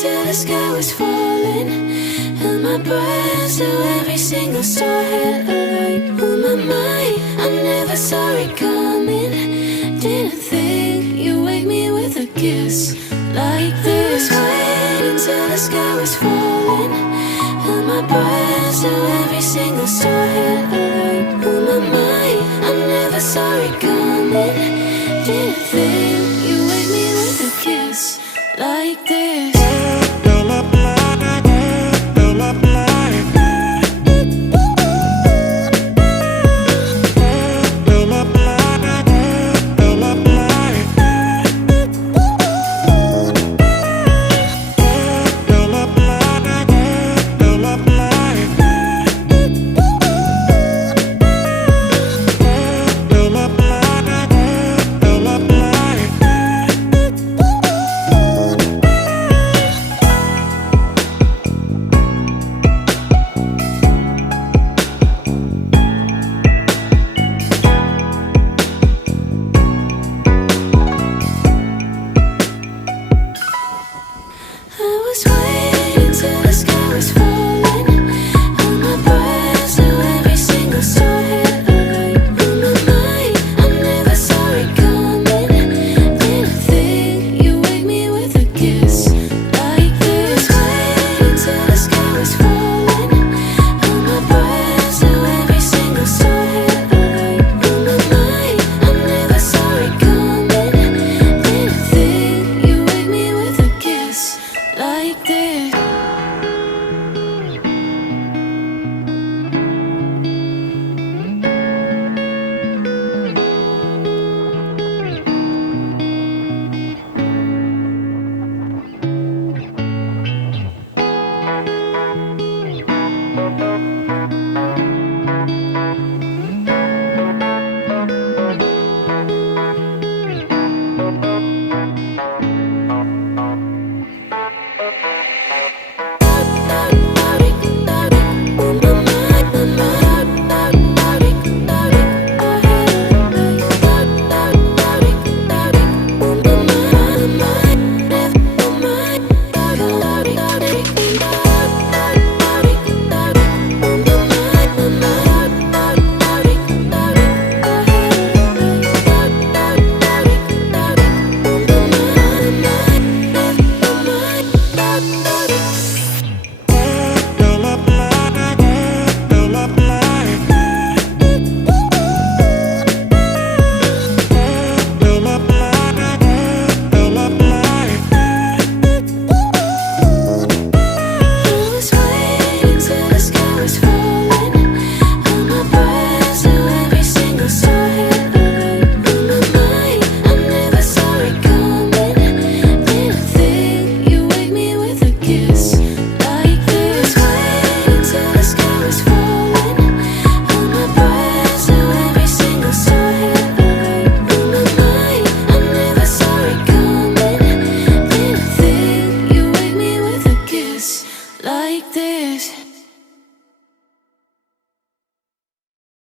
till the sky was falling. Held my breath till every single star had a light. Oh my mind, I never saw it coming. Didn't think you'd wake me with a kiss like this. Waiting till the sky was falling. Held my breath till every single star had a light. Oh my mind, I never saw it coming. Didn't think you'd wake me with a kiss like this.